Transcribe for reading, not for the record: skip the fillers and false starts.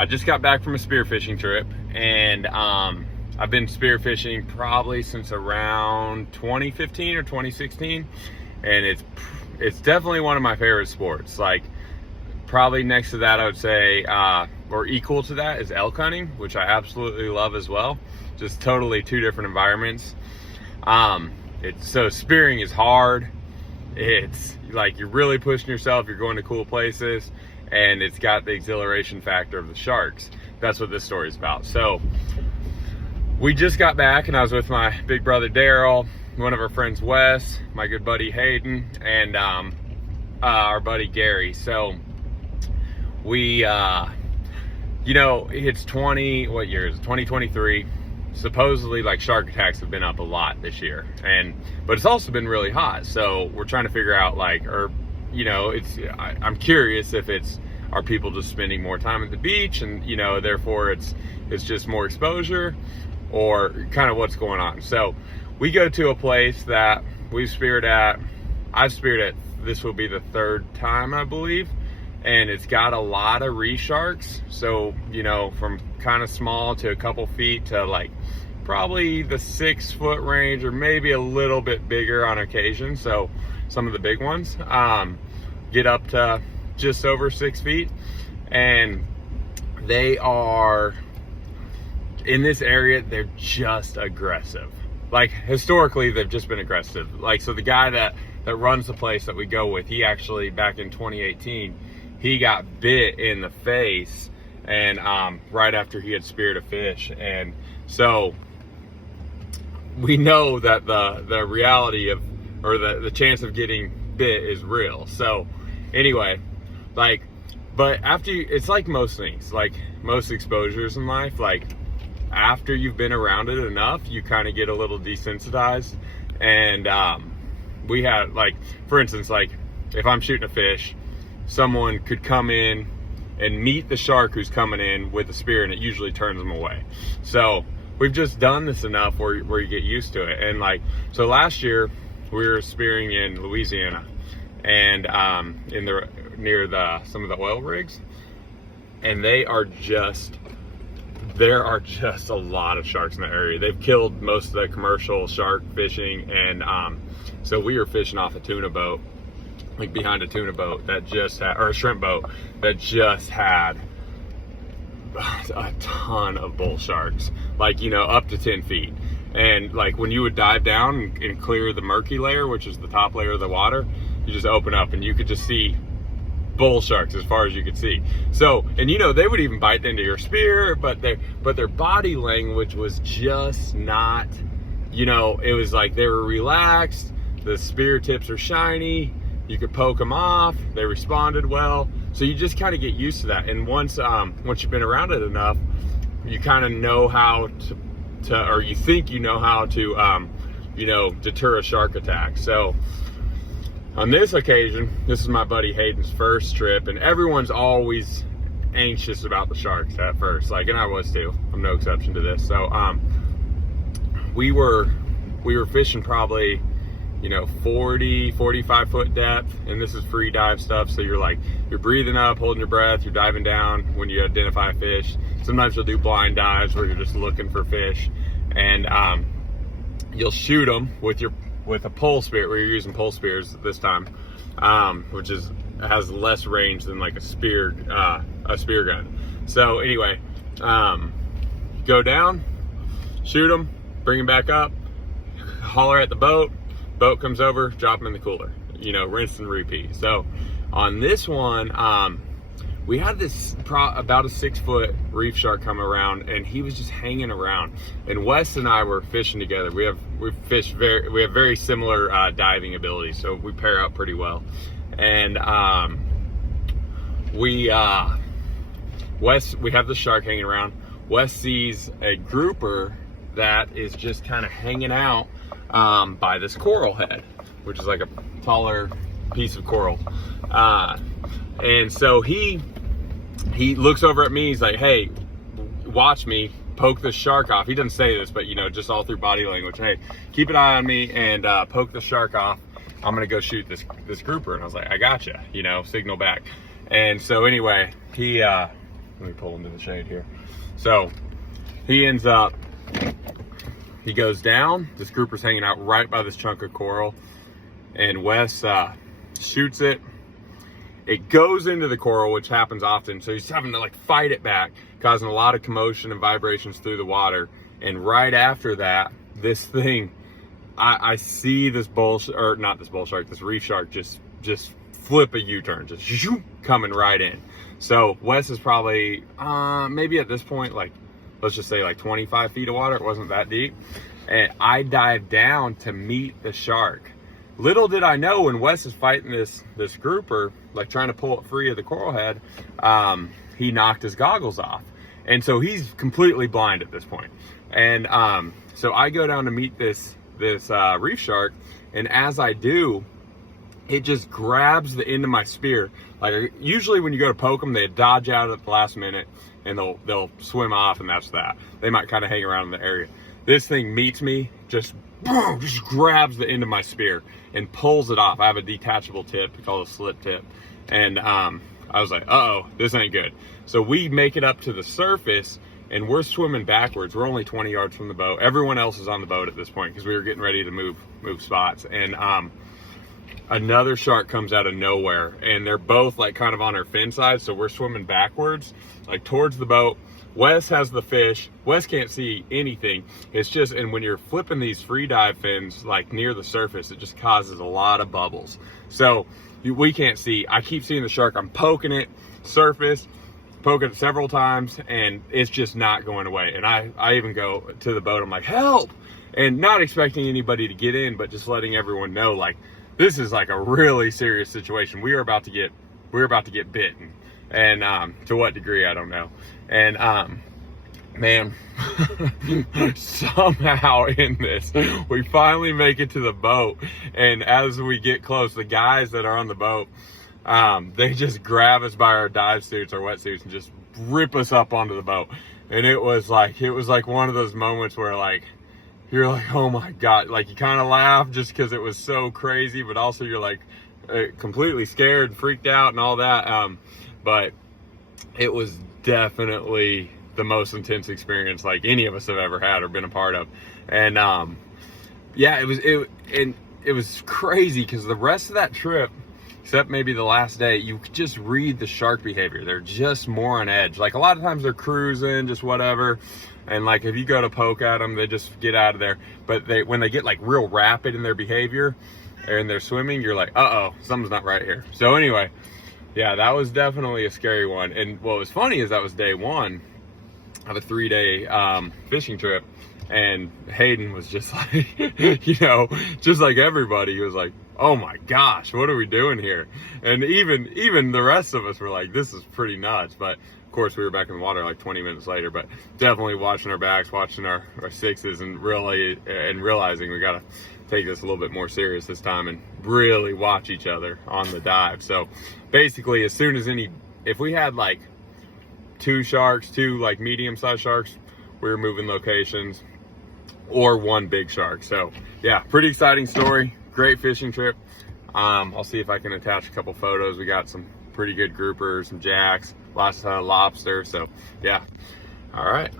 I just got back from a spearfishing trip, and I've been spearfishing probably since around 2015 or 2016, and it's definitely one of my favorite sports. Like, probably next to that, I would say, or equal to that, is elk hunting, which I absolutely love as well. Just totally two different environments. So spearing is hard. It's like you're really pushing yourself, you're going to cool places, and it's got the exhilaration factor of the sharks. That's what this story is about. So we just got back, and I was with my big brother Daryl, one of our friends Wes, my good buddy Hayden, and our buddy Gary. So we it's what year is it? 2023. Supposedly, like, shark attacks have been up a lot this year, but it's also been really hot. So we're trying to figure out, like, I'm curious if are people just spending more time at the beach, and therefore it's just more exposure, or kind of what's going on. So we go to a place that I've speared at. This will be the third time, I believe, and it's got a lot of reef sharks. So from kind of small to a couple feet to like probably the 6 foot range, or maybe a little bit bigger on occasion. So some of the big ones get up to just over 6 feet, and they are in this area. They're just aggressive. Like, historically, they've just been aggressive. Like, so the guy that runs the place that we go with, he actually, back in 2018, he got bit in the face, and right after he had speared a fish. And so we know that the reality of, or the chance of getting bit is real. So anyway, like, but after it's like most things, like most exposures in life, like, after you've been around it enough, you kind of get a little desensitized. And we had, like, for instance, like, if I'm shooting a fish, someone could come in and meet the shark who's coming in with a spear, and it usually turns them away. So we've just done this enough where you get used to it. And like, so last year we were spearing in Louisiana, and near some of the oil rigs, and there are just a lot of sharks in the area. They've killed most of the commercial shark fishing, and so we were fishing off a tuna boat, like behind a tuna boat or a shrimp boat that just had a ton of bull sharks, like, up to 10 feet. And like, when you would dive down and clear the murky layer, which is the top layer of the water, you just open up and you could just see bull sharks as far as you could see. So, and they would even bite into your spear, but their body language was just not, it was like they were relaxed, the spear tips are shiny, you could poke them off, they responded well. So you just kind of get used to that. And once you've been around it enough, you kind of know how to, or you think you know how to, deter a shark attack. So on this occasion, this is my buddy Hayden's first trip, and everyone's always anxious about the sharks at first, like, and I was too. I'm no exception to this. So we were fishing probably 45 foot depth, and this is free dive stuff. So you're breathing up, holding your breath, you're diving down when you identify a fish. Sometimes you'll do blind dives where you're just looking for fish, and you'll shoot them with a pole spear, where you're using pole spears this time, which has less range than like a spear gun. So anyway, go down, shoot them, bring them back up, holler at the boat comes over, drop them in the cooler, rinse and repeat. So on this one, we had this about a 6 foot reef shark come around, and he was just hanging around. And Wes and I were fishing together. We have very similar diving abilities, so we pair out pretty well. And we have the shark hanging around. Wes sees a grouper that is just kind of hanging out by this coral head, which is like a taller piece of coral. And so he looks over at me, he's like, "Hey, watch me poke the shark off." He doesn't say this, but just all through body language, "Hey, keep an eye on me and poke the shark off. I'm gonna go shoot this grouper." And I was like, "I gotcha," signal back. And so anyway, he Let me pull him to the shade here. So he goes down. This grouper's hanging out right by this chunk of coral, and Wes shoots it. It goes into the coral, which happens often, so he's having to like fight it back, causing a lot of commotion and vibrations through the water. And right after that, this thing, I see this this reef shark just flip a U-turn, just coming right in. So Wes is probably maybe at this point, like, let's just say like 25 feet of water. It wasn't that deep. And I dived down to meet the shark. Little did I know, when Wes is fighting this grouper, like trying to pull it free of the coral head, he knocked his goggles off. And so he's completely blind at this point. And so I go down to meet this reef shark, and as I do, it just grabs the end of my spear. Like, usually when you go to poke them, they dodge out at the last minute and they'll swim off, and that's that. They might kind of hang around in the area. This thing meets me, just grabs the end of my spear and pulls it off. I have a detachable tip, we call it a slip tip. And I was like, uh-oh, this ain't good. So we make it up to the surface, and we're swimming backwards. We're only 20 yards from the boat. Everyone else is on the boat at this point because we were getting ready to move spots. And another shark comes out of nowhere, and they're both like kind of on our fin side. So we're swimming backwards, like towards the boat. Wes has the fish. Wes can't see anything. It's just, and when you're flipping these free dive fins like near the surface, it just causes a lot of bubbles. So we can't see. I keep seeing the shark. I'm poking it, surface, poking it several times, and it's just not going away. And I even go to the boat. I'm like, help! And not expecting anybody to get in, but just letting everyone know, like, this is like a really serious situation. We're about to get bitten. And to what degree, I don't know. And man, somehow in this, we finally make it to the boat. And as we get close, the guys that are on the boat, they just grab us by our dive suits, our wetsuits, and just rip us up onto the boat. And it was like one of those moments where, like, you're like, oh my God, like, you kind of laugh just because it was so crazy, but also you're like completely scared and freaked out and all that. But it was definitely the most intense experience like any of us have ever had or been a part of. And yeah, it was crazy because the rest of that trip, except maybe the last day, you could just read the shark behavior. They're just more on edge. Like, a lot of times they're cruising, just whatever. And like, if you go to poke at them, they just get out of there. But when they get like real rapid in their behavior and they're swimming, you're like, uh-oh, something's not right here. So anyway, yeah, that was definitely a scary one. And what was funny is that was day one of a 3-day fishing trip. And Hayden was just like, you know, just like everybody, he was like, oh my gosh, what are we doing here? And even the rest of us were like, this is pretty nuts. But of course, we were back in the water like 20 minutes later. But definitely watching our backs, watching our sixes, and realizing we got to take this a little bit more serious this time and really watch each other on the dive. So basically, as soon as if we had like two like medium-sized sharks, we were moving locations, or one big shark. So yeah, pretty exciting story. Great fishing trip. I'll see if I can attach a couple photos. We got some pretty good groupers, some jacks, lots of lobster. So yeah, all right.